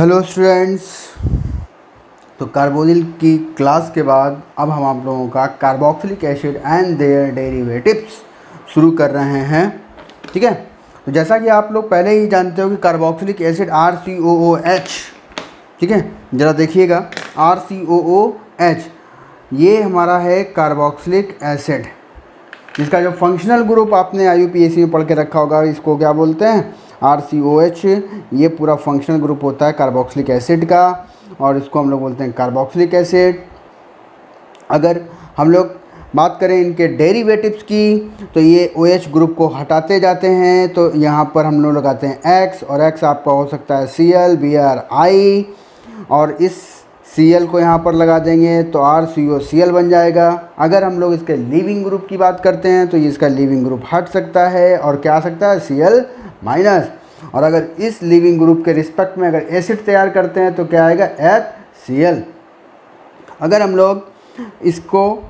Hello students. तो carbonyl की class के बाद अब हम आप लोगों का carboxylic acid and their derivatives शुरू कर रहे हैं। ठीक है, तो जैसा कि आप लोग पहले ही जानते हो कि कार्बोक्सिलिक एसिड RCOOH, ठीक है, ज़रा देखिएगा RCOOH ये हमारा है कार्बोक्सिलिक एसिड। इसका जो फंक्शनल ग्रुप आपने IUPAC में पढ़ के रखा होगा, इसको क्या बोलते हैं? RCOH। ये पूरा फंक्शनल ग्रुप होता है कार्बोक्सिलिक एसिड का और इसको हम लोग बोलते हैं कार्बोक्सिलिक एसिड। अगर हम लोग बात करें इनके डेरिवेटिव्स की तो ये OH ग्रुप को हटाते जाते हैं, तो यहाँ पर हम लोग लगाते हैं X, और X आपका हो सकता है Cl Br I, और इस Cl को यहाँ पर लगा देंगे तो RCOCl बन जाएगा। अगर हम लोग इसके लीविंग ग्रुप की बात करते हैं तो इसका लीविंग ग्रुप हट सकता है और क्या आ सकता है? Cl minus. और अगर इस लीविंग ग्रुप के रिस्पेक्ट में अगर एसिड तैयार करते हैं तो क्या आएगा? HCl। अगर हम लोग इसको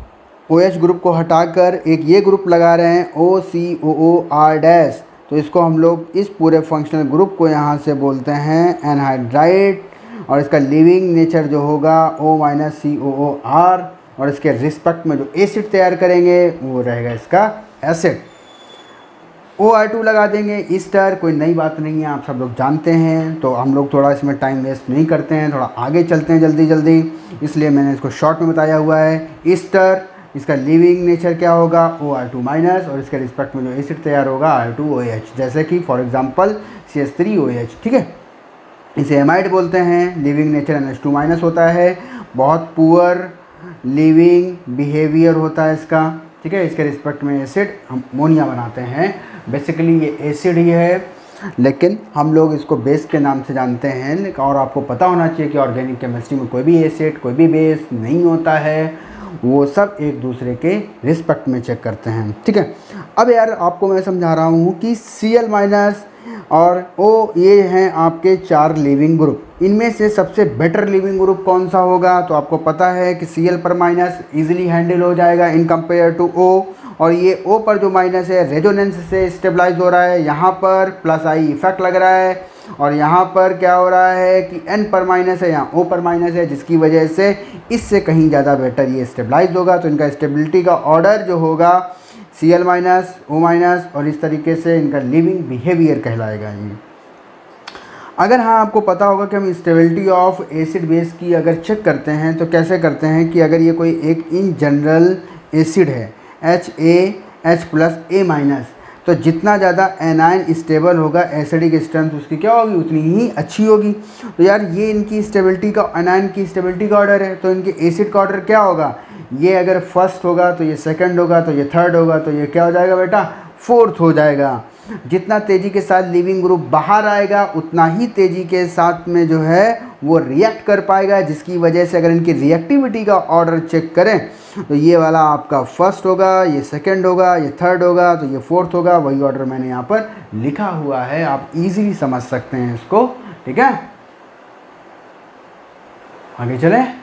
OH ग्रुप को हटाकर एक ये ग्रुप लगा रहे हैं OCOOR-, तो इसको हम लोग इस पूरे फंक्शनल ग्रुप को यहाँ से बोलते हैं एनहाइड्राइड, और इसका लिविंग नेचर जो होगा O-COOR, और इसके रिस्पेक्ट में जो एसिड तैयार करेंगे वो रहेगा इसका एसिड। OR2 लगा देंगे ईस्टर, कोई नई बात नहीं है, आप सब लोग जानते हैं, तो हम लोग थोड़ा इसमें टाइम वेस्ट नहीं करते हैं, थोड़ा आगे चलते हैं जल्दी जल्दी, इसलिए मैंने इसको शॉर्ट में बताया हुआ है। ईस्टर, इसका लिविंग नेचर क्या होगा? OR2 माइनस, और इसके रिस्पेक्ट में जो एसिड तैयार होगा R2OH, जैसे कि फॉर एग्जांपल CH3OH। ठीक है, इसे एमाइड बोलते हैं। लिविंग नेचर NH2 माइनस होता है, बहुत पुअर लिविंग बिहेवियर होता है इसका। ठीक है, इसके रिस्पेक्ट में एसिड हम अमोनिया बनाते हैं। बेसिकली ये एसिड ही है, लेकिन हम लोग इसको बेस के नाम से जानते हैं। और आपको पता होना चाहिए कि ऑर्गेनिक केमिस्ट्री में कोई भी एसिड कोई भी बेस नहीं होता है, वो सब एक दूसरे के रिस्पेक्ट में चेक करते हैं। ठीक है, अब यार आपको मैं समझा रहा हूँ कि Cl माइनस और O ये हैं आपके 4 लिविंग ग्रुप। इनमें से सबसे बेटर लिविंग ग्रुप कौन सा होगा? तो आपको पता है कि Cl पर माइनस ईजिली हैंडल हो जाएगा इन कंपेयर टू O, और ये O पर जो माइनस है रेजोनेंस से स्टेबलाइज हो रहा है, यहाँ पर +I इफेक्ट लग रहा है, और यहाँ पर क्या हो रहा है कि N पर माइनस है, यहाँ O पर माइनस है, जिसकी वजह से इससे कहीं ज़्यादा बेटर ये स्टेबलाइज होगा। तो इनका स्टेबिलिटी का ऑर्डर जो होगा Cl माइनस O माइनस, और इस तरीके से इनका लिविंग बिहेवियर कहलाएगा ये। अगर हाँ आपको पता होगा कि हम स्टेबिलिटी ऑफ एसिड बेस की अगर चेक करते हैं तो कैसे करते हैं कि अगर ये कोई एक इन जनरल एसिड है HaH+A-, तो जितना ज़्यादा एनायन स्टेबल होगा एसिडिक स्ट्रेंथ उसकी क्या होगी? उतनी ही अच्छी होगी। तो यार ये इनकी स्टेबिलिटी का, एनायन की स्टेबिलिटी का ऑर्डर है, तो इनके एसिड का ऑर्डर क्या होगा? ये अगर फर्स्ट होगा तो ये सेकंड होगा, तो ये थर्ड होगा, तो ये क्या हो जाएगा बेटा? फोर्थ हो जाएगा। जितना तेज़ी के साथ लिविंग ग्रुप बाहर आएगा उतना ही तेज़ी के साथ में जो है वो रिएक्ट कर पाएगा, जिसकी वजह से अगर इनकी रिएक्टिविटी का ऑर्डर चेक करें तो ये वाला आपका फर्स्ट होगा, ये सेकंड होगा, ये थर्ड होगा, तो ये फोर्थ होगा। वही ऑर्डर मैंने यहाँ पर लिखा हुआ है, आप इजीली समझ सकते हैं इसको। ठीक है, आगे चलें।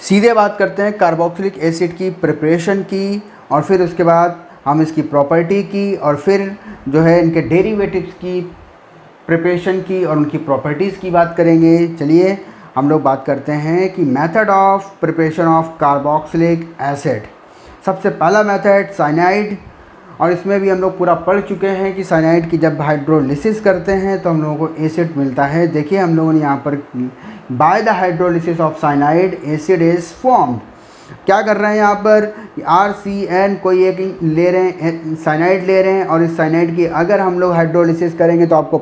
सीधे बात करते हैं कार्बोक्सिलिक एसिड की प्रिपरेशन की, और फिर उसके बाद हम इसकी प्रॉपर्टी की, और फिर जो है इनके डेरिवेटिव्स की प्रिपरेशन की और उनकी प्रॉपर्टीज़ की बात करेंगे। चलिए हम लोग बात करते हैं कि method of preparation of carboxylic acid. सबसे पहला मेथड साइनाइड, और इसमें भी हम लोग पूरा पढ़ चुके हैं कि साइनाइड की जब हाइड्रोलिसिस करते हैं तो हम लोगों को एसिड मिलता है। देखिए हम लोगों ने यहाँ पर by the hydrolysis of cyanide acid is formed. क्या कर रहे हैं यहाँ पर? RCN कोई एक ले रहे हैं, साइनाइड ले रहे हैं, और इस साइनाइड की अगर हम लोग हाइड्रोलिसिस करेंगे तो आपको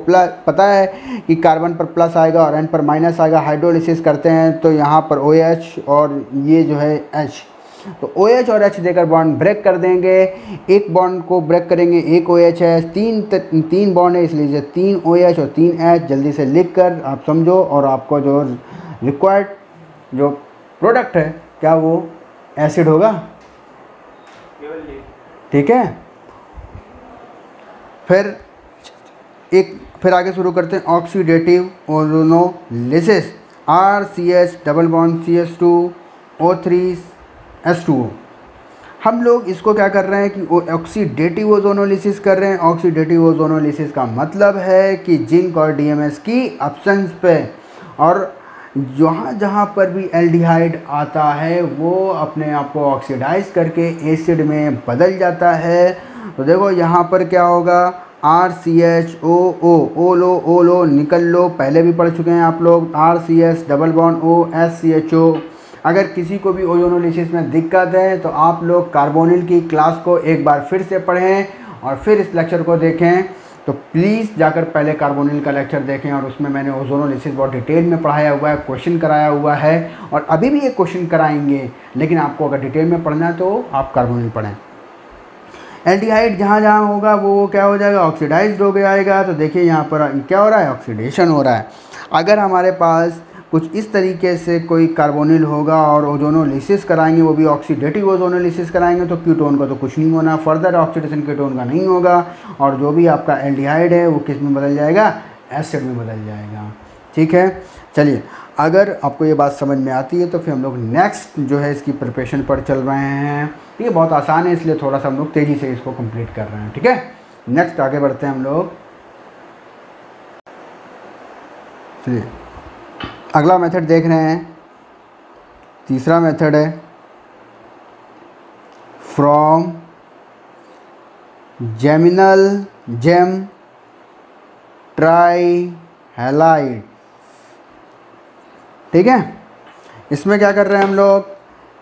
पता है कि कार्बन पर प्लस आएगा और N पर माइनस आएगा। हाइड्रोलिसिस करते हैं तो यहाँ पर OH और ये जो है H, तो OH और H देकर बॉन्ड ब्रेक कर देंगे। एक बॉन्ड को ब्रेक करेंगे, एक OH है, तीन बॉन्ड है, इसलिए 3 OH और 3 H जल्दी से लिख कर आप समझो, और आपको जो रिक्वायर्ड जो प्रोडक्ट है क्या वो एसिड होगा। ठीक है, फिर आगे शुरू करते हैं oxidative ozonolysis. RCH double bond CH2 O3 H2O। हम लोग इसको क्या कर रहे हैं कि ऑक्सीडेटिव ओजोनोलिसिस कर रहे हैं। ऑक्सीडेटिव ओजोनोलिसिस का मतलब है कि जिंक और डीएमएस की एब्सेंस पे और जहाँ जहाँ पर भी एल्डिहाइड आता है वो अपने आप को ऑक्सीडाइज करके एसिड में बदल जाता है। तो देखो यहाँ पर क्या होगा, RCHOO, ओ लो निकल लो, पहले भी पढ़ चुके हैं आप लोग। RCS double bond OSCHO। अगर किसी को भी ओजोनोलिसिस में दिक्कत है तो आप लोग कार्बोनिल की क्लास को एक बार फिर से पढ़ें और फिर इस लेक्चर को देखें। तो प्लीज़ जाकर पहले कार्बोनिल का लेक्चर देखें और उसमें मैंने ओजोनोलिसिस बहुत डिटेल में पढ़ाया हुआ है, क्वेश्चन कराया हुआ है और अभी भी एक क्वेश्चन कराएंगे। लेकिन आपको अगर डिटेल में पढ़ना है तो आप कार्बोनिल पढ़ें। एल्डिहाइड जहाँ जहाँ होगा वो क्या हो जाएगा, ऑक्सीडाइज्ड हो जाएगा। तो देखिए यहाँ पर क्या हो रहा है, ऑक्सीडेशन हो रहा है। अगर हमारे पास कुछ इस तरीके से कोई कार्बोनिल होगा और ओजोनोलिसिस कराएंगे, वो भी ऑक्सीडेटिव ओजोनोलिसिस कराएंगे, तो कीटोन का तो कुछ नहीं होना, फर्दर ऑक्सीडेशन कीटोन का नहीं होगा और जो भी आपका एल्डिहाइड है वो किस में बदल जाएगा, एसिड में बदल जाएगा। ठीक है, चलिए अगर आपको ये बात समझ में आती है तो फिर हम लोग नेक्स्ट जो है इसकी प्रिपरेशन पर चल रहे हैं। ये बहुत आसान है इसलिए थोड़ा सा हम लोग तेज़ी से इसको कंप्लीट कर रहे हैं। ठीक है, नेक्स्ट आगे बढ़ते हैं हम लोग। चलिए अगला मेथड देख रहे हैं, तीसरा मेथड है फ्रॉम जेमिनल जेम ट्राइहैलाइड। ठीक है, इसमें क्या कर रहे हैं हम लोग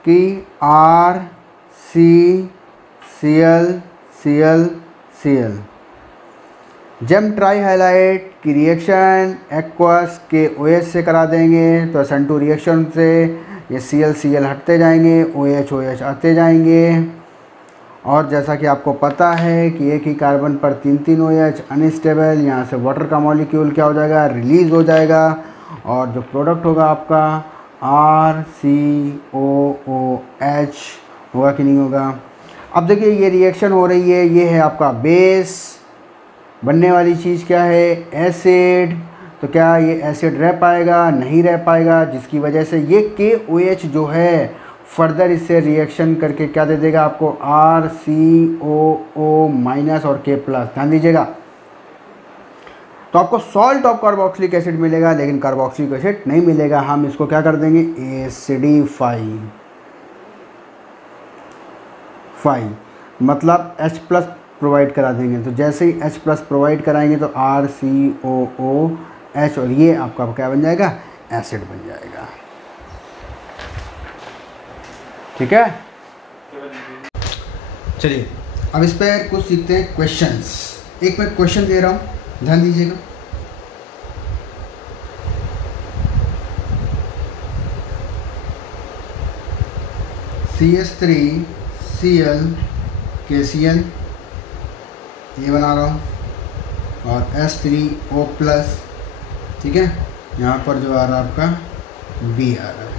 कि RCCl जेम ट्राइहैलाइड की रिएक्शन एक्वस के OH से करा देंगे। तो SN2 रिएक्शन से ये Cl हटते जाएंगे, OH आते जाएंगे। और जैसा कि आपको पता है कि एक ही कार्बन पर 3 OH अनस्टेबल, यहाँ से वाटर का मॉलिक्यूल क्या हो जाएगा, रिलीज़ हो जाएगा और जो प्रोडक्ट होगा आपका RCOOH होगा कि नहीं होगा। अब देखिए ये रिएक्शन हो रही है, ये है आपका बेस, बनने वाली चीज़ क्या है, एसिड। तो क्या ये एसिड रह पाएगा, नहीं रह पाएगा, जिसकी वजह से ये KOH जो है फर्दर इससे रिएक्शन करके क्या दे देगा आपको, RCOO माइनस और K प्लस। ध्यान दीजिएगा, तो आपको सॉल्ट ऑफ कार्बोक्सिलिक एसिड मिलेगा लेकिन कार्बोक्सिलिक एसिड नहीं मिलेगा। हम इसको क्या कर देंगे, एसिडिफाई, मतलब H प्लस प्रोवाइड करा देंगे। तो जैसे ही H प्लस प्रोवाइड कराएंगे तो RCOOH और ये आपका क्या बन जाएगा, एसिड बन जाएगा। ठीक है, चलिए अब इस पर कुछ सीखते हैं क्वेश्चंस। एक मैं क्वेश्चन दे रहा हूँ, ध्यान दीजिएगा। CH3Cl KCl ये बना रहा हूँ और H3O प्लस। ठीक है, यहाँ पर जो आ रहा है आपका B आ रहा है।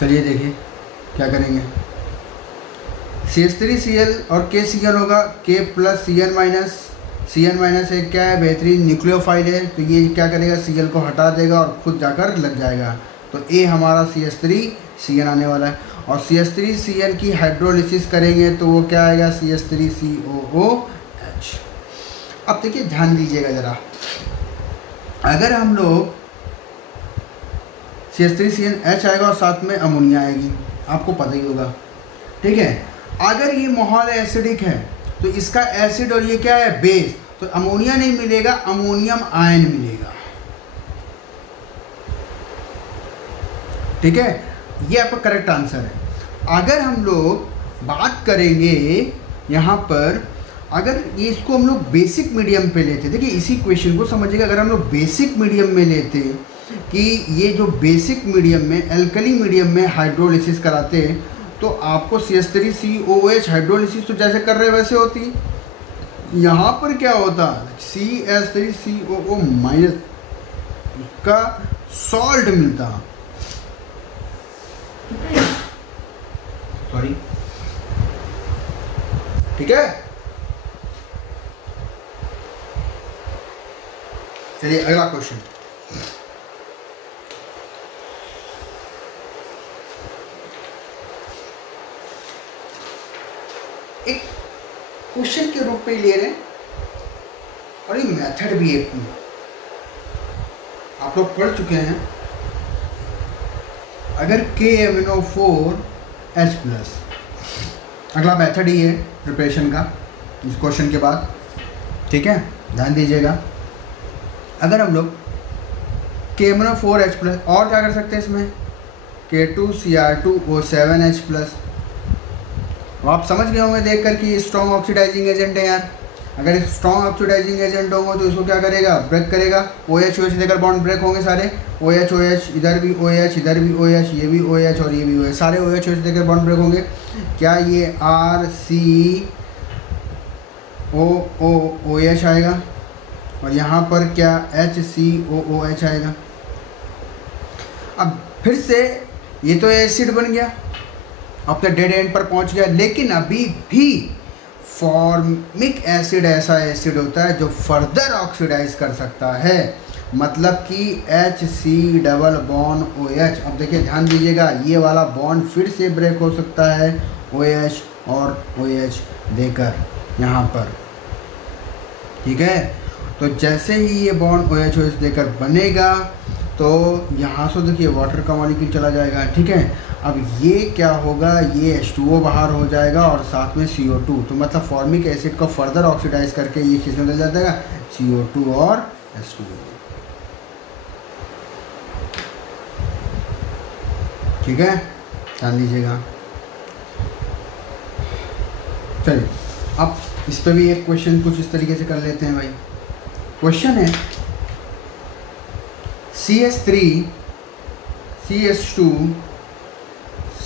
चलिए देखिए क्या करेंगे, CH3Cl और KCl होगा, K प्लस Cl माइनस एक क्या है, बेहतरीन न्यूक्लियोफाइल है। तो ये क्या करेगा, Cl को हटा देगा और खुद जाकर लग जाएगा। तो A हमारा CH3Cl आने वाला है और CH3Cl की हाइड्रोलिसिस करेंगे तो वो क्या आएगा, CH3COOH। अब देखिए ध्यान दीजिएगा ज़रा, अगर हम लोग CH3CnH आएगा और साथ में अमोनिया आएगी, आपको पता ही होगा। ठीक है, अगर ये माहौल एसिडिक है तो इसका एसिड और ये क्या है, बेस, तो अमोनिया नहीं मिलेगा, अमोनियम आयन मिलेगा। ठीक है, ये आपका करेक्ट आंसर है। अगर हम लोग बात करेंगे यहाँ पर, अगर ये इसको हम लोग बेसिक मीडियम पे लेते, देखिए इसी क्वेश्चन को समझिएगा, अगर हम लोग बेसिक मीडियम में लेते कि ये जो बेसिक मीडियम में, एल्कली मीडियम में हाइड्रोलिसिस कराते तो आपको CH3COOH हाइड्रोलिसिस तो जैसे कर रहे वैसे होती। यहाँ पर क्या होता, CH3COO माइनस का सॉल्ट मिलता, सॉरी। ठीक है, चलिए अगला क्वेश्चन। क्वेश्चन के रूप में ले रहे हैं और ये मेथड भी एक आप लोग पढ़ चुके हैं। अगर KMnO4H+, अगला मेथड ही है प्रिपरेशन का इस क्वेश्चन के बाद, ठीक है, ध्यान दीजिएगा। अगर हम लोग KMnO4H+ और क्या कर सकते हैं इसमें, K2Cr2O7H+। अब आप समझ गए होंगे देखकर कि स्ट्रॉन्ग ऑक्सीडाइजिंग एजेंट है यार। अगर स्ट्रॉन्ग ऑक्सीडाइजिंग एजेंट होंगे तो इसको क्या करेगा, ब्रेक करेगा। OH OH देकर बॉन्ड ब्रेक होंगे सारे, OH OH, इधर भी OH, इधर भी OH, ये भी OH और ये भी OH, सारे OH OH देकर बॉन्ड ब्रेक होंगे। क्या ये RCOOOH आएगा और यहाँ पर क्या HCOOH आएगा। अब फिर से ये तो एसिड बन गया, अपने डेड एंड पर पहुँच गया, लेकिन अभी भी फॉर्मिक एसिड ऐसा एसिड होता है जो फर्दर ऑक्सीडाइज कर सकता है, मतलब कि HC डबल बॉन्ड OH। अब देखिए ध्यान दीजिएगा, ये वाला बॉन्ड फिर से ब्रेक हो सकता है OH और OH देकर यहाँ पर, ठीक है। तो जैसे ही ये बॉन्ड OH OH देकर बनेगा तो यहाँ से देखिए वाटर का मॉलिक्यूल चला जाएगा, ठीक है। अब ये क्या होगा, ये H2O बाहर हो जाएगा और साथ में CO2, तो मतलब फॉर्मिक एसिड को फर्दर ऑक्सीडाइज करके ये किस में बदल जाता है, CO2 और H2O, ठीक है, ध्यान दीजिएगा। चलिए अब इस पर भी एक क्वेश्चन कुछ इस तरीके से कर लेते हैं भाई। क्वेश्चन है CH3 CH2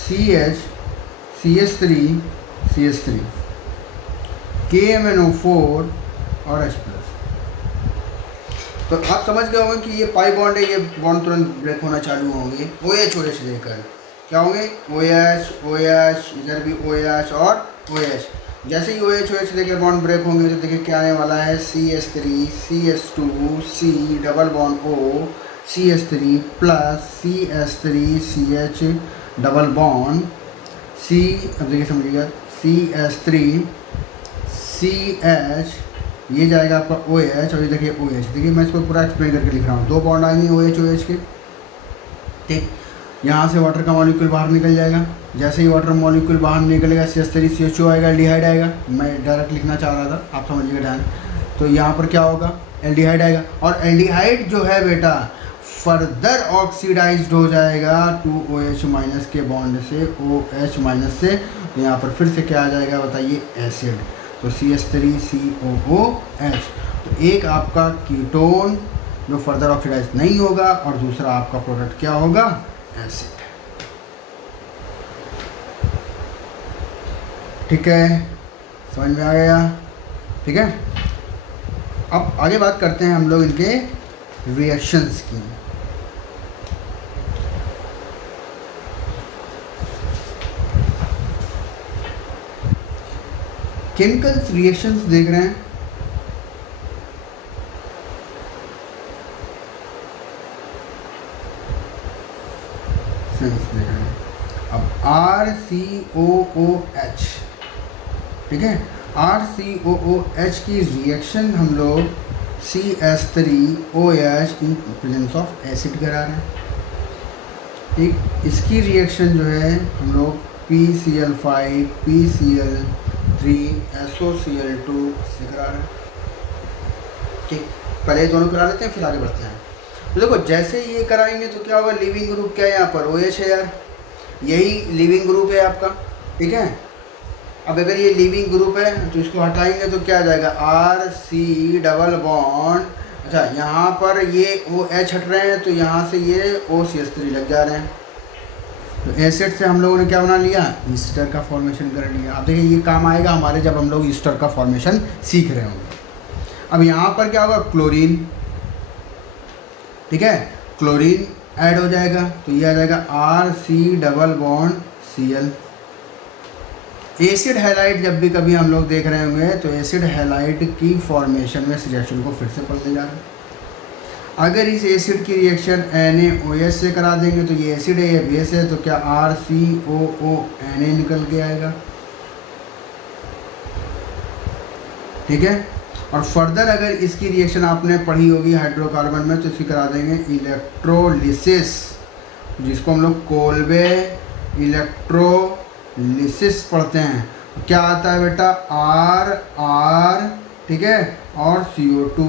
CH CH3 CH3 KMnO4 और H+। तो आप समझ गए होंगे कि ये पाई बॉन्ड है, ये बॉन्ड तुरंत ब्रेक होना चालू होंगे OH OH देकर। क्या होंगे, OH OH, इधर भी OH और OH। जैसे ही OH OH देकर बॉन्ड ब्रेक होंगे तो देखिए क्या आने वाला है, CH3 CH2 C double bond O CH3 plus CH3 CH double bond C, अब देखिए समझिएगा, CH3 CH, ये जाएगा आपका OH और ये देखिए OH। देखिए मैं इसको पूरा एक्सप्लेन करके लिख रहा हूँ, दो बॉन्ड आएंगे OH OH के, ठीक। यहाँ से वाटर का मॉलिक्यूल बाहर निकल जाएगा, जैसे ही वाटर मॉलिक्यूल बाहर निकलेगा CH3 CHO आएगा, एल्डिहाइड आएगा। मैं डायरेक्ट लिखना चाह रहा था, आप समझिएगा ध्यान। तो यहाँ पर क्या होगा, एल्डिहाइड आएगा और एल्डिहाइड जो है बेटा फर्दर ऑक्सीडाइज्ड हो जाएगा 2OH माइनस के बॉन्ड से OH माइनस से। तो यहाँ पर फिर से क्या आ जाएगा बताइए, एसिड। तो CH3COOH। तो एक आपका कीटोन जो फर्दर ऑक्सीडाइज नहीं होगा और दूसरा आपका प्रोडक्ट क्या होगा, एसिड, ठीक है, समझ में आ गया, ठीक है। अब आगे बात करते हैं हम लोग इनके रिएक्शंस की। केमिकल रिएक्शंस देख रहे हैं, सेंस देख रहे हैं। अब RCOOH, ठीक है, RCOOH की रिएक्शन हम लोग CH3OH in presence of acid करा रहे हैं, ठीक। इसकी रिएक्शन जो है हम लोग PCl5 PCl3 SOCl2 से करा रहे हैं, ठीक। पहले दोनों करा लेते हैं फिर आगे बढ़ते हैं। तो देखो जैसे ये कराएंगे तो क्या होगा, लिविंग ग्रुप क्या है यहाँ पर, OH है यार, यही लिविंग ग्रुप है आपका, ठीक है। अब अगर ये लिविंग ग्रुप है तो इसको हटाएंगे तो क्या आ जाएगा, RC डबल बॉन्ड। अच्छा यहाँ पर ये OH हट रहे हैं तो यहाँ से ये OCH3 लग जा रहे हैं। तो एसिड से हम लोगों ने क्या बना लिया, ईस्टर का फॉर्मेशन कर लिया। अब देखिए ये काम आएगा हमारे जब हम लोग ईस्टर का फॉर्मेशन सीख रहे होंगे। अब यहाँ पर क्या होगा, क्लोरीन, ठीक है, क्लोरीन ऐड हो जाएगा तो ये आ जाएगा RC double bond Cl। Acid halide जब भी कभी हम लोग देख रहे होंगे तो एसिड हैलाइड की फॉर्मेशन में इस रिएक्शन को फिर से पढ़ने जा रहे हैं। अगर इस एसिड की रिएक्शन NaOH से करा देंगे तो ये एसिड है ये बेस है, तो क्या RCOONA निकल के आएगा, ठीक है। और फर्दर अगर इसकी रिएक्शन आपने पढ़ी होगी हाइड्रोकार्बन में तो इसकी करा देंगे इलेक्ट्रोलिसिस, जिसको हम लोग कोल्बे इलेक्ट्रोलिसिस पढ़ते हैं। क्या आता है बेटा, आर, ठीक है, और CO2,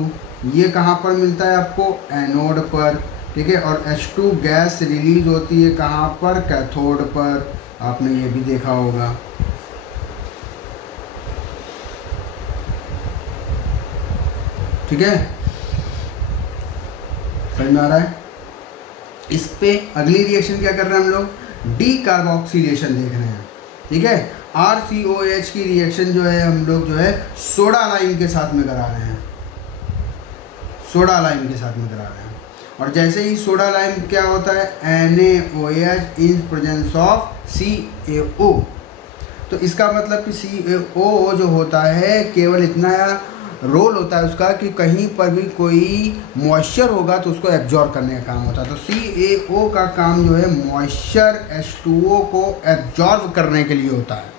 ये कहाँ पर मिलता है आपको, एनोड पर, ठीक है। और H2 गैस रिलीज होती है कहाँ पर, कैथोड पर, आपने ये भी देखा होगा। ठीक है, समझ में आ रहा है। इस पे अगली रिएक्शन क्या कर रहे हैं हम लोग, डी कार्बोक्सिलेशन देख रहे हैं। ठीक है, RCOH की रिएक्शन जो है हम लोग जो है सोडा लाइम के साथ में करा रहे हैं, सोडा लाइम के साथ में करा रहे हैं। और जैसे ही सोडा लाइम क्या होता है, NaOH in presence of CaO, तो इसका मतलब कि CaO जो होता है केवल इतना रोल होता है उसका कि कहीं पर भी कोई मॉइस्चर होगा तो उसको एब्जॉर्ब करने का काम होता है। तो CaO का काम जो है मॉइस्चर H2O को एब्जॉर्ब करने के लिए होता है।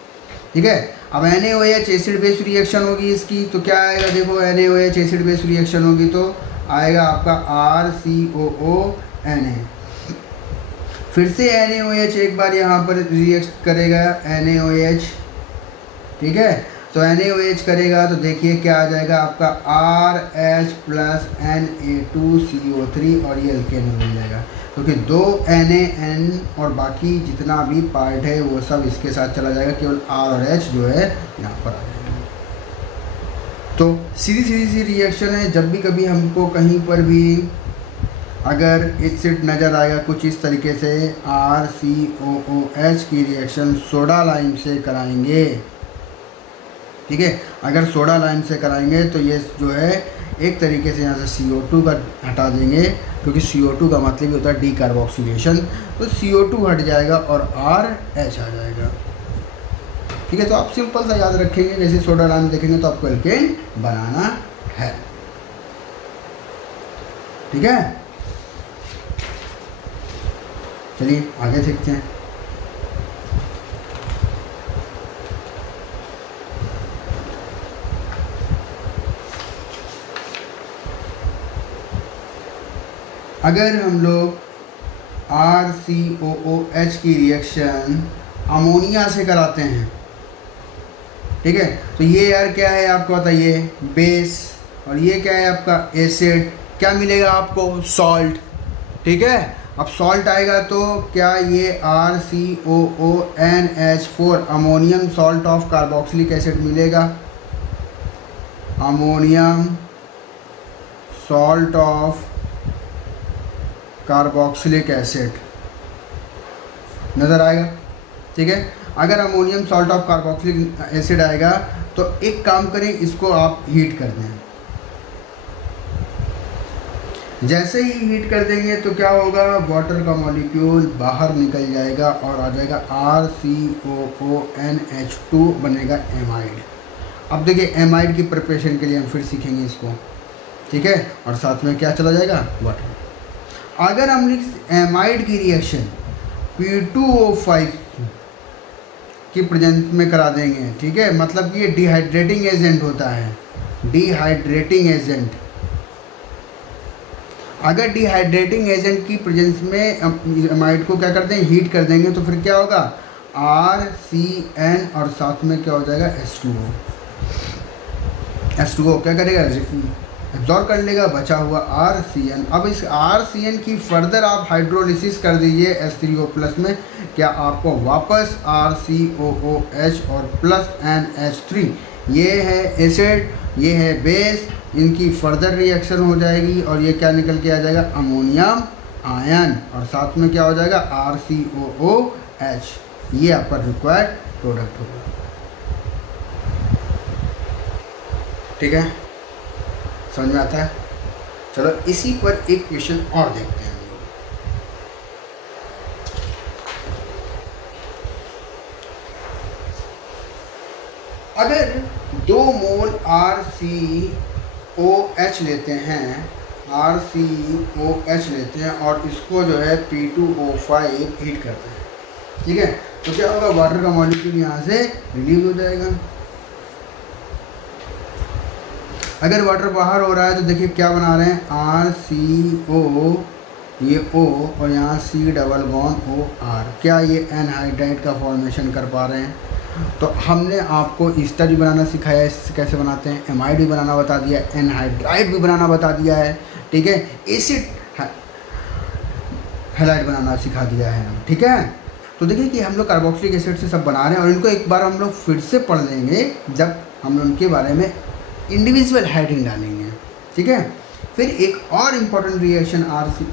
ठीक है, अब NaOH एसिड बेस रिएक्शन होगी इसकी, तो क्या आएगा, देखो NaOH एसिड बेस रिएक्शन होगी तो आएगा आपका RCOONA। फिर से NaOH एक बार यहाँ पर रिएक्ट करेगा NaOH, ठीक है, तो NaOH करेगा तो देखिए क्या आ जाएगा आपका RH प्लस Na2CO3 और ये एल्केन मिल जाएगा, क्योंकि दो NaN और बाकी जितना भी पार्ट है वो सब इसके साथ चला जाएगा, केवल R और H जो है यहाँ पर आ जाएगा। तो सीधी सी रिएक्शन है। जब भी कभी हमको कहीं पर भी अगर एसिड नज़र आएगा कुछ इस तरीके से, RCOOH की रिएक्शन सोडा लाइम से कराएंगे। ठीक है, अगर सोडा लाइम से कराएंगे तो ये जो है एक तरीके से यहाँ से CO2 का हटा देंगे, क्योंकि CO2 का मतलब ही होता है डी कार्बोक्सिलेशन, तो CO2 हट जाएगा और RH आ जाएगा। ठीक है, तो आप सिंपल सा याद रखेंगे, जैसे सोडा लाइम देखेंगे तो आपको एल्केन बनाना है। ठीक है, चलिए आगे सीखते हैं। अगर हम लोग RCOOH की रिएक्शन अमोनिया से कराते हैं, ठीक है, तो ये यार क्या है आपको बताइए, बेस, और ये क्या है आपका एसिड, क्या मिलेगा आपको, सॉल्ट। ठीक है, अब सॉल्ट आएगा तो क्या ये RCOONH4 ammonium salt of carboxylic acid मिलेगा, ammonium salt of carboxylic acid नज़र आएगा। ठीक है, अगर ammonium salt of carboxylic acid आएगा तो एक काम करें, इसको आप हीट कर दें। जैसे ही हीट कर देंगे तो क्या होगा, वाटर का मॉलिक्यूल बाहर निकल जाएगा और आ जाएगा RCOONH2 बनेगा एमाइड। अब देखिए एमाइड की प्रिपरेशन के लिए हम फिर सीखेंगे इसको। ठीक है, और साथ में क्या चला जाएगा, वाटर। अगर हम एमाइड की रिएक्शन P2O5 की प्रेजेंस में करा देंगे, ठीक है, मतलब कि ये डिहाइड्रेटिंग एजेंट होता है, डिहाइड्रेटिंग एजेंट। अगर डिहाइड्रेटिंग एजेंट की प्रेजेंस में एमाइड को क्या कर दें, हीट कर देंगे, तो फिर क्या होगा, RCN और साथ में क्या हो जाएगा, H2O। H2O क्या करेगा, एब्जॉर्ब कर लेगा, बचा हुआ RCN। अब इस RCN की फर्दर आप हाइड्रोलिसिस कर दीजिए H3O+ में, क्या आपको वापस RCOOH और प्लस NH3, ये है एसिड, ये है बेस, इनकी फर्दर रिएक्शन हो जाएगी और ये क्या निकल के आ जाएगा, अमोनियम आयन, और साथ में क्या हो जाएगा, RCOOH। ये आपका रिक्वायर्ड प्रोडक्ट होगा। ठीक है, समझ में आता है। चलो इसी पर एक क्वेश्चन और देखते हैं हम लोग। अगर 2 मोल RCOH लेते हैं, RCOH लेते हैं और इसको जो है P2O5 हीट करते हैं, ठीक है, तो क्या होगा, वाटर का मॉलिक्यूल यहाँ से रिलीज हो जाएगा। अगर वाटर बाहर हो रहा है तो देखिए क्या बना रहे हैं, RCO, ये O और यहाँ C डबल बॉन्ड OR, क्या ये एनहाइड्राइड का फॉर्मेशन कर पा रहे हैं। तो हमने आपको ईस्टर भी बनाना सिखाया है, इससे कैसे बनाते हैं, एमाइड भी बनाना बता दिया है, एनहाइड्राइड भी बनाना बता दिया है, ठीक है, एसिड हैलाइड बनाना सिखा दिया है, ठीक है। तो देखिए कि हम लोग कार्बोक्सिलिक एसिड से सब बना रहे हैं और इनको एक बार हम लोग फिर से पढ़ लेंगे जब हम उनके बारे में इंडिविजुअल हेडिंग डालेंगे, ठीक है। फिर एक और इम्पॉर्टेंट रिएक्शन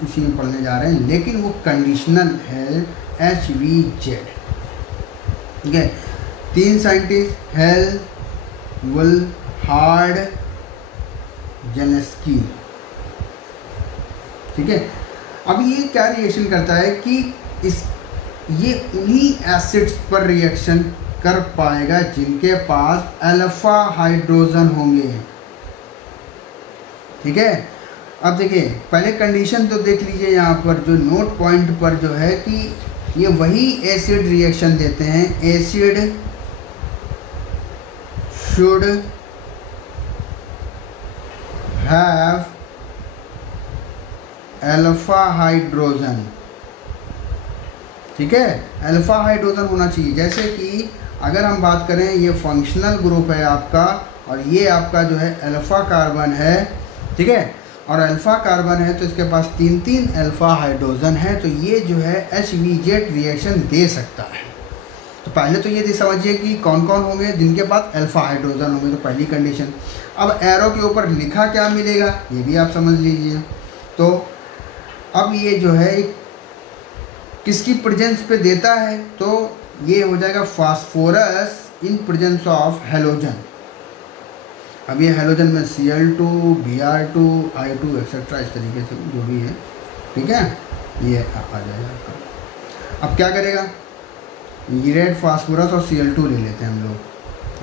इसी में पढ़ने जा रहे हैं, लेकिन वो कंडीशनल है, HVZ, ठीक है। 3 साइंटिस्ट, हेल, वुलहार्ड, जेलेंस्की, ठीक है। अब ये क्या रिएक्शन करता है कि ये उन्हीं एसिड्स पर रिएक्शन कर पाएगा जिनके पास अल्फा हाइड्रोजन होंगे, ठीक है। अब देखिए पहले कंडीशन तो देख लीजिए, यहाँ पर जो नोट पॉइंट पर जो है कि ये वही एसिड रिएक्शन देते हैं, acid should have alpha hydrogen, ठीक है, अल्फा हाइड्रोजन होना चाहिए। जैसे कि अगर हम बात करें, ये फंक्शनल ग्रुप है आपका और ये आपका जो है अल्फा कार्बन है, ठीक है, और अल्फा कार्बन है तो इसके पास 3 अल्फा हाइड्रोजन है, तो ये जो है HVZ रिएक्शन दे सकता है। तो पहले तो ये समझिए कि कौन कौन होंगे जिनके पास अल्फा हाइड्रोजन होंगे, तो पहली कंडीशन। अब एरो के ऊपर लिखा क्या मिलेगा ये भी आप समझ लीजिए। तो अब ये जो है किसकी प्रेजेंस पे देता है, तो ये हो जाएगा phosphorus in presence of halogen. अब ये हेलोजन में Cl2, Br2, I2 एक्सेट्रा इस तरीके से जो भी है, ठीक है, ये आ जाएगा आपका। अब क्या करेगा, ये रेड फास्फोरस और Cl2 ले लेते हैं हम लोग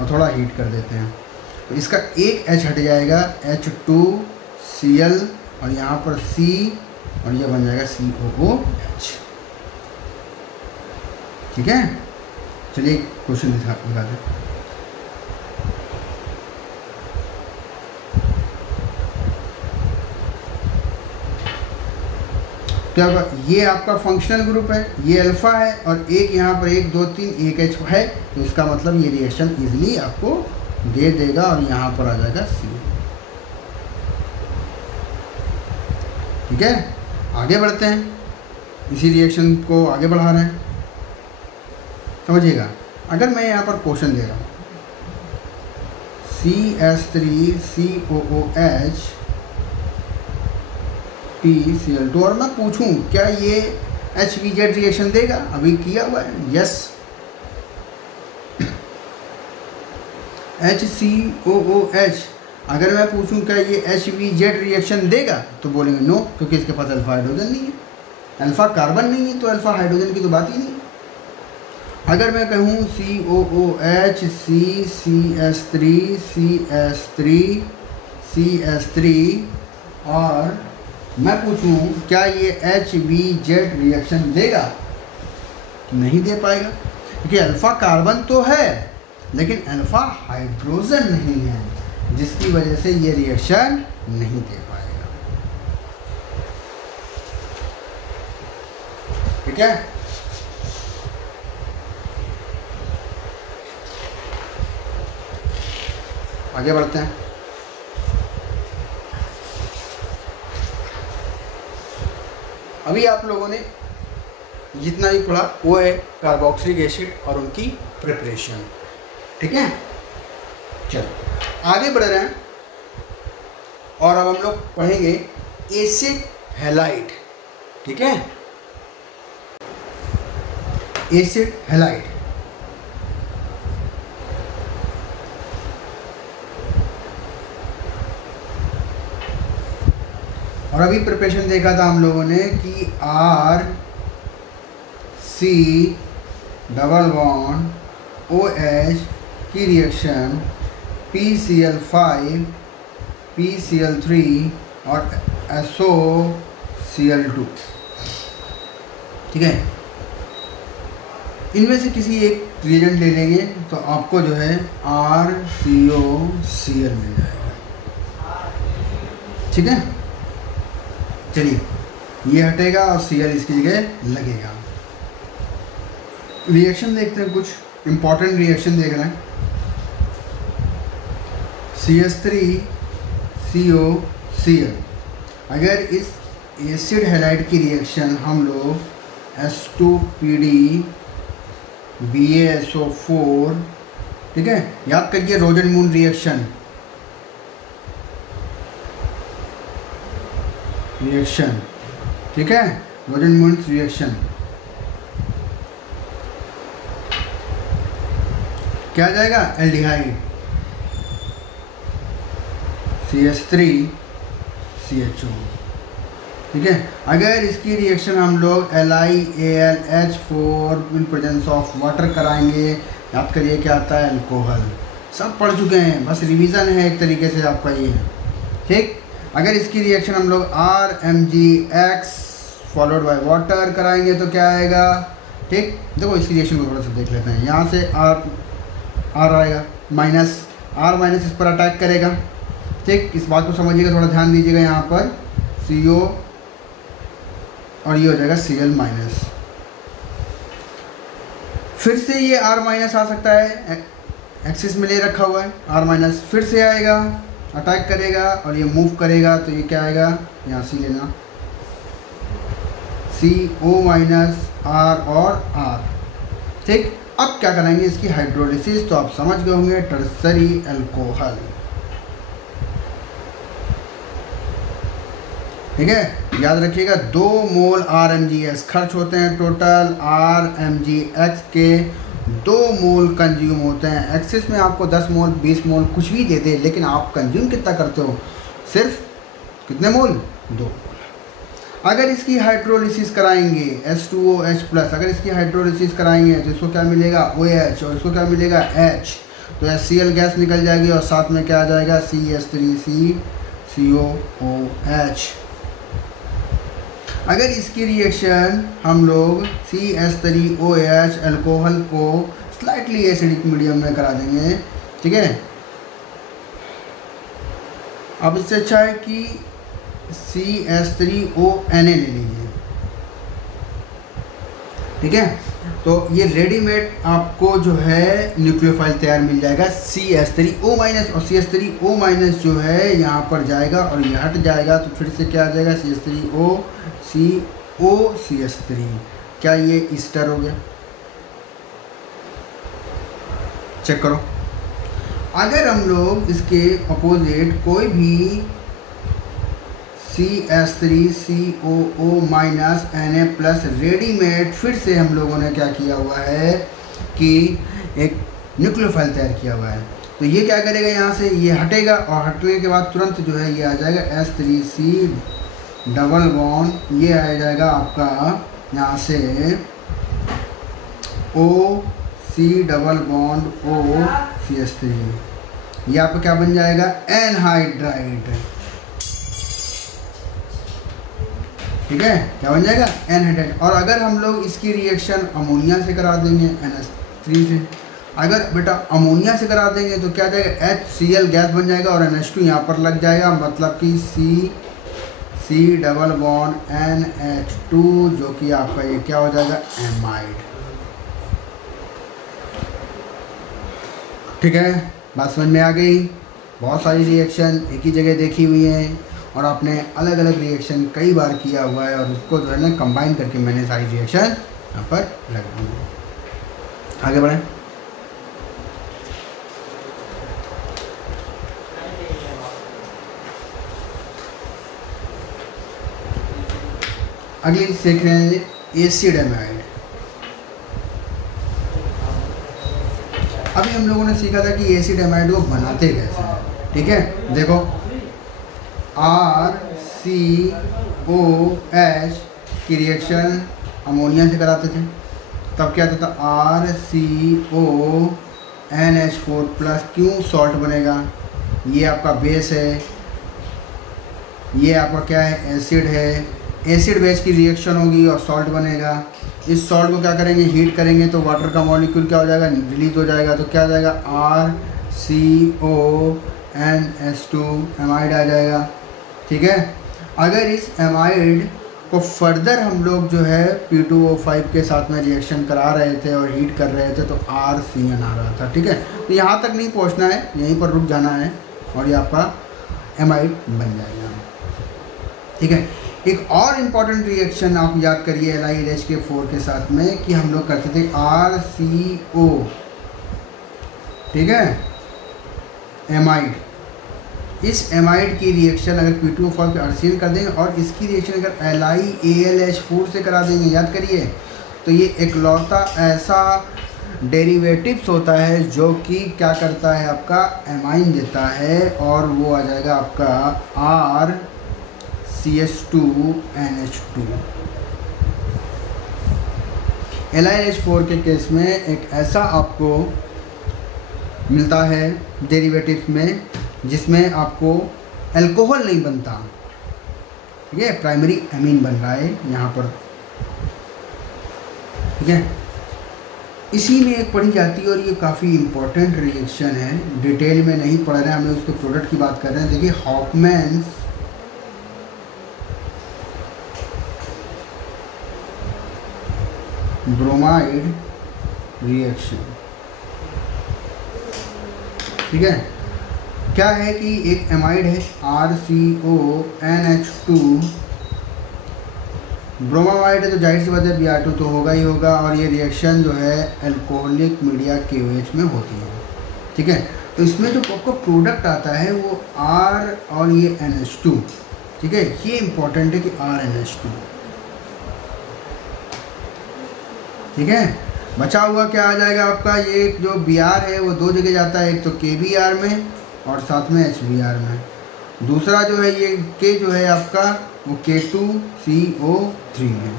और थोड़ा हीट कर देते हैं, तो इसका एक H हट जाएगा, H2Cl और यहाँ पर C और ये बन जाएगा COOH, ठीक है। चलिए क्वेश्चन दिखाते हैं। क्या होगा, ये आपका फंक्शनल ग्रुप है, ये अल्फा है और एक यहाँ पर 1 2 3 एक H है, तो इसका मतलब ये रिएक्शन इजीली आपको दे देगा और यहाँ पर आ जाएगा C, ठीक है। आगे बढ़ते हैं, इसी रिएक्शन को आगे बढ़ा रहे हैं, समझिएगा। अगर मैं यहाँ पर क्वेश्चन दे रहा हूँ CH3COOH PCl2 और मैं पूछूं क्या ये HVZ रिएक्शन देगा, अभी किया हुआ है, यस। HCOOH अगर मैं पूछूं क्या ये HVZ रिएक्शन देगा तो बोलेंगे नो, क्योंकि इसके पास अल्फा हाइड्रोजन नहीं है, अल्फा कार्बन नहीं है, तो अल्फा हाइड्रोजन की तो बात ही नहीं है। अगर मैं कहूँ COOH CH3 और मैं पूछूं क्या ये HVZ रिएक्शन देगा, नहीं दे पाएगा, क्योंकि अल्फा कार्बन तो है लेकिन अल्फा हाइड्रोजन नहीं है, जिसकी वजह से ये रिएक्शन नहीं दे पाएगा, ठीक है। आगे बढ़ते हैं। अभी आप लोगों ने जितना भी पढ़ा वो है कार्बोक्सिलिक एसिड और उनकी प्रिपरेशन, ठीक है। चलो आगे बढ़ रहे हैं और अब हम लोग पढ़ेंगे एसिड हैलाइड, ठीक है, एसिड हैलाइड। और अभी प्रिपरेशन देखा था हम लोगों ने कि RC डबल बॉन्ड OH की रिएक्शन PCl5 PCl3 और SOCl2, ठीक है। इनमें से किसी एक रिएजेंट ले लेंगे तो आपको जो है RCOCl मिल जाएगा, ठीक है, चलिए ये हटेगा और Cl इसकी जगह लगेगा। रिएक्शन देखते हैं, कुछ इंपॉर्टेंट रिएक्शन देख रहे हैं। CH3COCl, अगर इस एसिड हैलाइड की रिएक्शन हम लोग H2PD BaSO4, ठीक है, याद करिए रोजन मून रिएक्शन, ठीक है, रोजन मून रिएक्शन क्या आ जाएगा, एल्डिहाइड CH3CHO, ठीक है। अगर इसकी रिएक्शन हम लोग LiAlH4 in presence of water कराएंगे, याद करिए क्या आता है, अल्कोहल। सब पढ़ चुके हैं, बस रिवीजन है एक तरीके से आपका ये, ठीक। अगर इसकी रिएक्शन हम लोग RMgX फॉलोड बाय वाटर कराएंगे तो क्या आएगा, ठीक। देखो इसकी रिएक्शन को थोड़ा सा देख लेते हैं। यहाँ से R आएगा, माइनस R माइनस इस पर अटैक करेगा, ठीक। इस बात को समझिएगा, थोड़ा ध्यान दीजिएगा। यहाँ पर CO और ये हो जाएगा Cl माइनस। फिर से ये R माइनस आ सकता है, एक्सिस में ले रखा हुआ है R माइनस, फिर से आएगा, अटैक करेगा और ये मूव करेगा तो ये क्या आएगा, यहाँ C लेना, CO माइनस R और R, ठीक। अब क्या कराएंगे इसकी हाइड्रोलिसिस, तो आप समझ गए होंगे, टर्सरी अल्कोहल, ठीक है। याद रखिएगा 2 मोल RMgX खर्च होते हैं, टोटल RMgX के 2 मोल कंज्यूम होते हैं। एक्सेस में आपको 10 मोल 20 मोल कुछ भी दे दे, लेकिन आप कंज्यूम कितना करते हो, सिर्फ कितने मोल, 2 मोल। अगर इसकी हाइड्रोलिसिस कराएंगे H2OH+, अगर इसकी हाइड्रोलिसिस कराएंगे तो इसको क्या मिलेगा, OH, और इसको क्या मिलेगा, H, तो HCl गैस निकल जाएगी और साथ में क्या आ जाएगा, CH3COOH। अगर इसकी रिएक्शन हम लोग CH3OH अल्कोहल को स्लाइटली एसिडिक मीडियम में करा देंगे, ठीक है। अब इससे अच्छा है कि CH3ONA ले लीजिए, ठीक है। तो ये रेडीमेड आपको जो है न्यूक्लियोफाइल तैयार मिल जाएगा CH3O- और CH3O- जो है यहाँ पर जाएगा और ये हट जाएगा, तो फिर से क्या आ जाएगा, CH3OCOCH3। क्या ये ईस्टर हो गया, चेक करो। अगर हम लोग इसके अपोजिट कोई भी CH3COO-Na+ रेडीमेड, फिर से हम लोगों ने क्या किया हुआ है कि एक न्यूक्लियोफाइल तैयार किया हुआ है, तो ये क्या करेगा, यहाँ से ये हटेगा और हटने के बाद तुरंत जो है ये आ जाएगा H3C डबल बॉन्ड, ये आ जाएगा आपका यहाँ से OC डबल बॉन्ड OCH3, ये आपका क्या बन जाएगा, एनहाइड्राइड, ठीक है, क्या बन जाएगा, एनहाइड्राइड। और अगर हम लोग इसकी रिएक्शन अमोनिया से करा देंगे, NH3 से, अगर बेटा अमोनिया से करा देंगे तो क्या जाएगा, HCl गैस बन जाएगा और NH2 यहाँ पर लग जाएगा, मतलब कि C डबल बॉन्ड NH2, जो कि आपका ये क्या हो जाएगा, एमाइड, ठीक है। बात समझ में आ गई। बहुत सारी रिएक्शन एक ही जगह देखी हुई है और आपने अलग अलग रिएक्शन कई बार किया हुआ है, और उसको जो है ना कंबाइन करके मैंने सारी रिएक्शन यहाँ पर लगा दी है। आगे बढ़ें। अगली सीख रहे हैं एसिड एमाइड। अभी हम लोगों ने सीखा था कि एसिड एमाइड को बनाते कैसे हैं, ठीक है। देखो RCOH की रिएक्शन अमोनिया से कराते थे, तब क्या होता था, RCONH4+, क्यों, सॉल्ट बनेगा, ये आपका बेस है, ये आपका क्या है, एसिड है, एसिड बेस की रिएक्शन होगी और सॉल्ट बनेगा। इस सॉल्ट को क्या करेंगे, हीट करेंगे तो वाटर का मॉलिक्यूल क्या हो जाएगा, रिलीज हो जाएगा, तो क्या आ जाएगा, RCONH2 एमाइड आ जाएगा, ठीक है। अगर इस एमाइड को फर्दर हम लोग जो है P2O5 के साथ में रिएक्शन करा रहे थे और हीट कर रहे थे तो RCN आ रहा था, ठीक है। तो यहाँ तक नहीं पहुँचना है, यहीं पर रुक जाना है और ये आपका एमाइड बन जाएगा, ठीक है। एक और इम्पॉर्टेंट रिएक्शन आप याद करिए LiLHK4 के साथ में कि हम लोग करते थे RCO, ठीक है, एमाइड। इस एमाइड की रिएक्शन अगर P2O5 के RCN कर देंगे और इसकी रिएक्शन अगर LiAlH4 से करा देंगे, याद करिए, तो ये एकलौता ऐसा डेरिवेटिव्स होता है जो कि क्या करता है, आपका एमाइन देता है और वो आ जाएगा आपका RCH2NH2। LiLH4 के केस में एक ऐसा आपको मिलता है डेरिवेटिव्स में जिसमें आपको अल्कोहल नहीं बनता, ठीक है, प्राइमरी एमीन बन रहा है यहाँ पर, ठीक है। इसी में एक पढ़ी जाती है और ये काफ़ी इम्पोर्टेंट रिएक्शन है, डिटेल में नहीं पढ़ रहे हैं, हम लोग उसके प्रोडक्ट की बात कर रहे हैं। देखिए हॉफमैन्स ब्रोमाइड रिएक्शन, ठीक है। क्या है कि एक एमाइड है RCONH2, ब्रोमामाइड है तो जाहिर सी बात है Br2 तो होगा ही होगा और ये रिएक्शन जो है अल्कोहलिक मीडिया KOH में होती है, ठीक है। तो इसमें जो आपको प्रोडक्ट आता है वो R और ये NH2, ठीक है, ये इम्पोर्टेंट है कि RNH2, ठीक है। बचा हुआ क्या आ जाएगा आपका, ये जो Br है वो दो जगह जाता है, एक तो KBr में और साथ में HBr में, दूसरा जो है ये K जो है आपका वो K2CO3 में,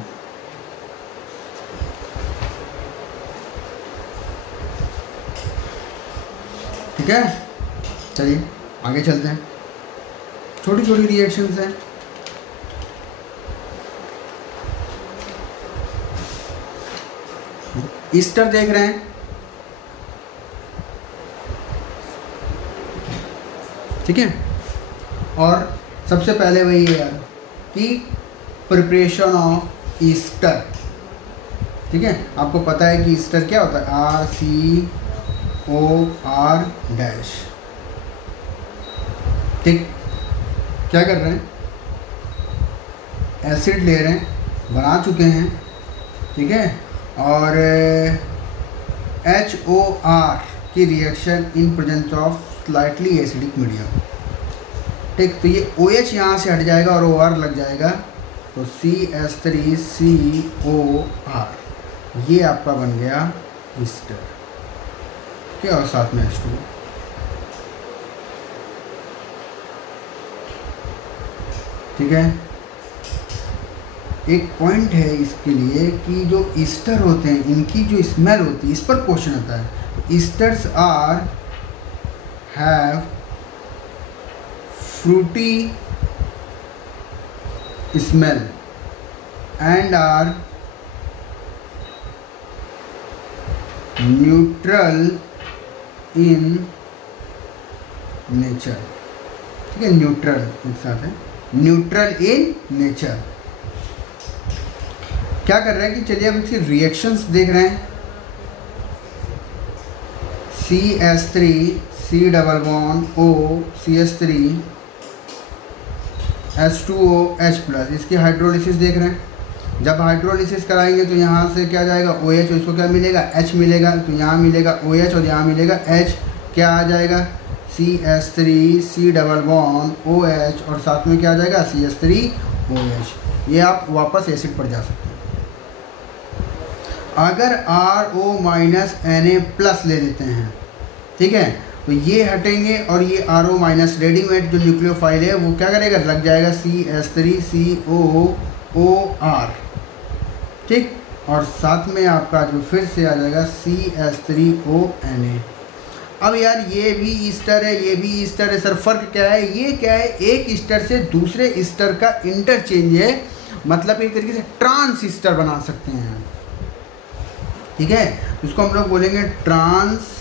ठीक है। चलिए आगे चलते हैं, छोटी छोटी रिएक्शंस हैं। ईस्टर देख रहे हैं, ठीक है। और सबसे पहले वही है यार कि प्रिपरेशन ऑफ ईस्टर, ठीक है। आपको पता है कि ईस्टर क्या होता है, RCOR डैश, ठीक। क्या कर रहे हैं, एसिड ले रहे हैं, बना चुके हैं, ठीक है, और HOR की reaction in presence of slightly acidic medium, ठीक। तो ये OH यहाँ से हट जाएगा और OR लग जाएगा, तो CH3COR, ये आपका बन गया ईस्टर, ठीक है, और साथ में H2, ठीक है। एक पॉइंट है इसके लिए कि जो ईस्टर होते हैं इनकी जो स्मेल होती है, इस पर क्वेश्चन आता है, esters are have fruity smell and are neutral in nature, ठीक है, न्यूट्रल एक साथ है, न्यूट्रल इन नेचर। क्या कर रहे हैं कि चलिए अब इसकी रिएक्शंस देख रहे हैं, CH3 C double bond O CH3 H2O H plus, इसकी हाइड्रोलिसिस देख रहे हैं। जब हाइड्रोलिसिस कराएंगे तो यहाँ से क्या जाएगा OH, इसको क्या मिलेगा H मिलेगा, तो यहाँ मिलेगा OH और यहाँ मिलेगा H, क्या आ जाएगा CH3 C double bond OH और साथ में क्या आ जाएगा CH3OH। ये आप वापस एसिड पर जा सकते हैं। अगर RO माइनस Na प्लस ले लेते हैं, ठीक है, तो ये हटेंगे और ये RO माइनस रेडीमेड जो न्यूक्लियोफाइल है वो क्या करेगा, लग जाएगा CH3COOR, ठीक, और साथ में आपका जो फिर से आ जाएगा CH3ONA। अब यार ये भी ईस्टर है, ये भी ईस्टर है, सर फर्क क्या है, ये क्या है, एक ईस्टर से दूसरे ईस्टर का इंटरचेंज है, मतलब एक तरीके से ट्रांस ईस्टर बना सकते हैं, ठीक है। इसको हम लोग बोलेंगे ट्रांस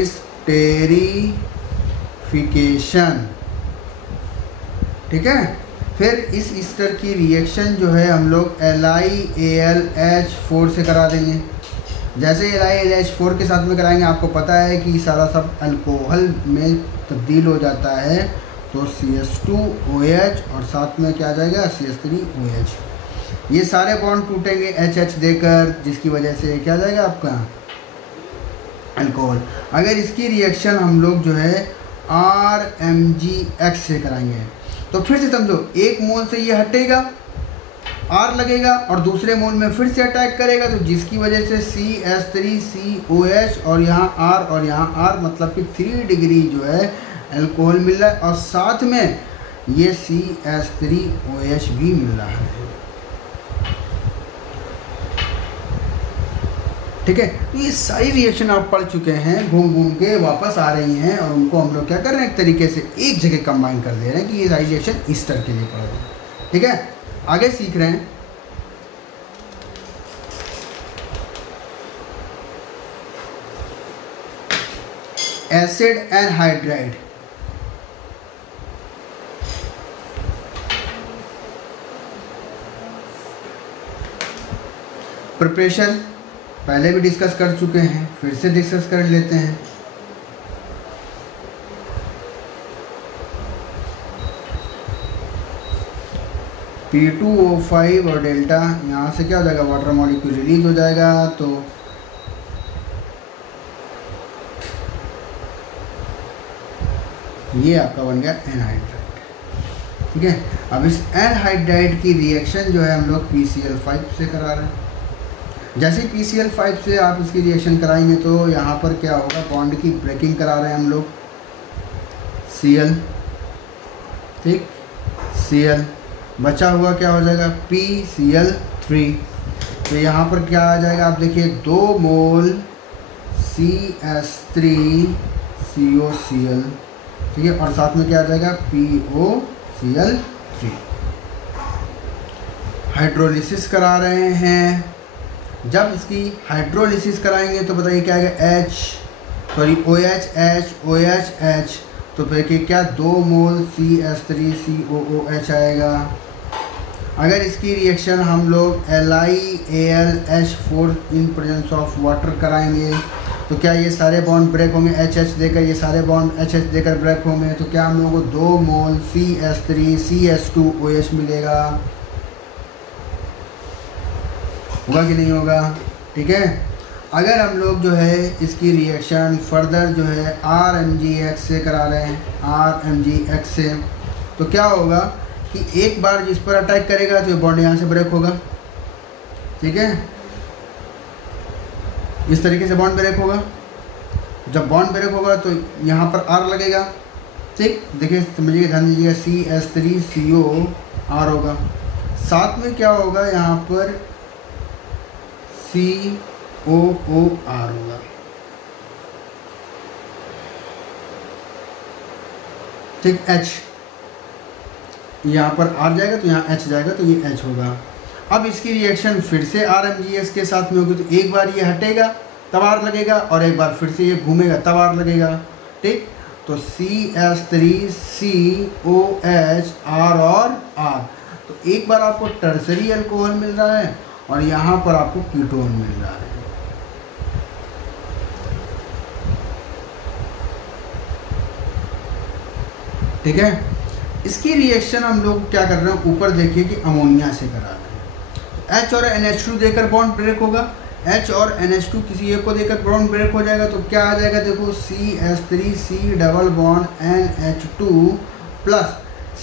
स्टेरिफिकेशन, ठीक है। फिर इस ईस्टर की रिएक्शन जो है हम लोग LiAlH4 से करा देंगे। जैसे LiAlH4 के साथ में कराएंगे, आपको पता है कि सारा सब अल्कोहल में तब्दील हो जाता है, तो CH2OH और साथ में क्या आ जाएगा CH3OH। ये सारे बॉन्ड टूटेंगे HH देकर, जिसकी वजह से क्या जाएगा आपका अल्कोहल। अगर इसकी रिएक्शन हम लोग जो है RMgX से कराएंगे, तो फिर से समझो, एक मोल से ये हटेगा, R लगेगा और दूसरे मोल में फिर से अटैक करेगा, तो जिसकी वजह से CH3COH और यहाँ R और यहाँ R, मतलब कि 3 डिग्री जो है अल्कोहल मिल रहा है, और साथ में ये CH3OH भी मिल रहा है। ठीक है, तो ये सारी रिएक्शन आप पढ़ चुके हैं, घूम घूम के वापस आ रही हैं, और उनको हम लोग क्या कर रहे हैं, एक तरीके से एक जगह कंबाइन कर दे रहे हैं कि ये सारी रिएक्शन ईस्टर के लिए पढ़ रहे हैं। ठीक है, आगे सीख रहे हैं। एसिड एनहाइड्राइड, प्रिपरेशन पहले भी डिस्कस कर चुके हैं, फिर से डिस्कस कर लेते हैं। P2O5 और डेल्टा, यहाँ से क्या हो जाएगा, वाटर मॉलिक्यूल रिलीज हो जाएगा, तो ये आपका बन गया एनहाइड्राइड। ठीक है, अब इस एनहाइड्राइड की रिएक्शन जो है हम लोग PCl5 से करा रहे हैं। जैसे ही PCl5 से आप इसकी रिएक्शन कराएंगे, तो यहाँ पर क्या होगा, बॉन्ड की ब्रेकिंग करा रहे हैं हम लोग, Cl, ठीक, Cl बचा हुआ क्या हो जाएगा, PCl3। तो यहाँ पर क्या आ जाएगा, आप देखिए 2 मोल CH3COCl, ठीक है, और साथ में क्या आ जाएगा POCl3। हाइड्रोलिसिस करा रहे हैं। जब इसकी हाइड्रोलिसिस कराएंगे तो बताइए क्या आएगा, OH, तो देखिए क्या 2 मोल CH3COOH आएगा। अगर इसकी रिएक्शन हम लोग LiAlH4 in presence of water कराएंगे, तो क्या ये सारे बॉन्ड ब्रेक होंगे, HH देकर, ये सारे बॉन्ड HH देकर ब्रेक होंगे, तो क्या हम लोगों को 2 मोल CH3CH2OH मिलेगा, होगा कि नहीं होगा। ठीक है, अगर हम लोग जो है इसकी रिएक्शन फर्दर जो है RMgX से करा रहे हैं, RMgX से, तो क्या होगा कि एक बार जिस पर अटैक करेगा तो ये बॉन्ड यहाँ से ब्रेक होगा। ठीक है, इस तरीके से बॉन्ड ब्रेक होगा। जब बॉन्ड ब्रेक होगा तो यहाँ पर R लगेगा। ठीक, देखिए समझिए, ध्यान दीजिएगा, CH3CO R साथ में क्या होगा, यहाँ पर COOR होगा। ठीक, H यहाँ पर R जाएगा तो यहाँ H जाएगा, तो ये H होगा। अब इसकी रिएक्शन फिर से RMgS के साथ में होगी, तो एक बार ये हटेगा तब R लगेगा, और एक बार फिर से ये घूमेगा तब R लगेगा। ठीक, तो CH3COH R और R, तो एक बार आपको टर्सरी अल्कोहल मिल रहा है और यहाँ पर आपको कीटोन मिल रहा है। ठीक है, इसकी रिएक्शन हम लोग क्या कर रहे हैं, ऊपर देखिए कि अमोनिया से करा रहे हैं। H और NH2 देकर बॉन्ड ब्रेक होगा, H और NH2 किसी एक को देकर बॉन्ड ब्रेक हो जाएगा, तो क्या आ जाएगा, देखो CH3C double bond NH2 plus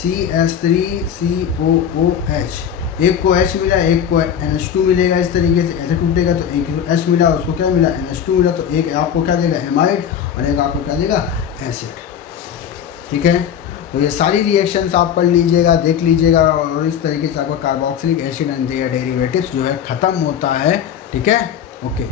CH3COOH, एक को H मिला, एक को NH2 मिलेगा, इस तरीके से ऐसे टूटेगा, तो एक H मिला, उसको क्या मिला, NH2 मिला, तो एक आपको क्या देगा, हेमाइड, और एक आपको क्या देगा, एसिड। ठीक है, तो ये सारी रिएक्शंस आप पढ़ लीजिएगा, देख लीजिएगा, और इस तरीके से आपका carboxylic acid and their derivatives जो है ख़त्म होता है। ठीक है, ओके।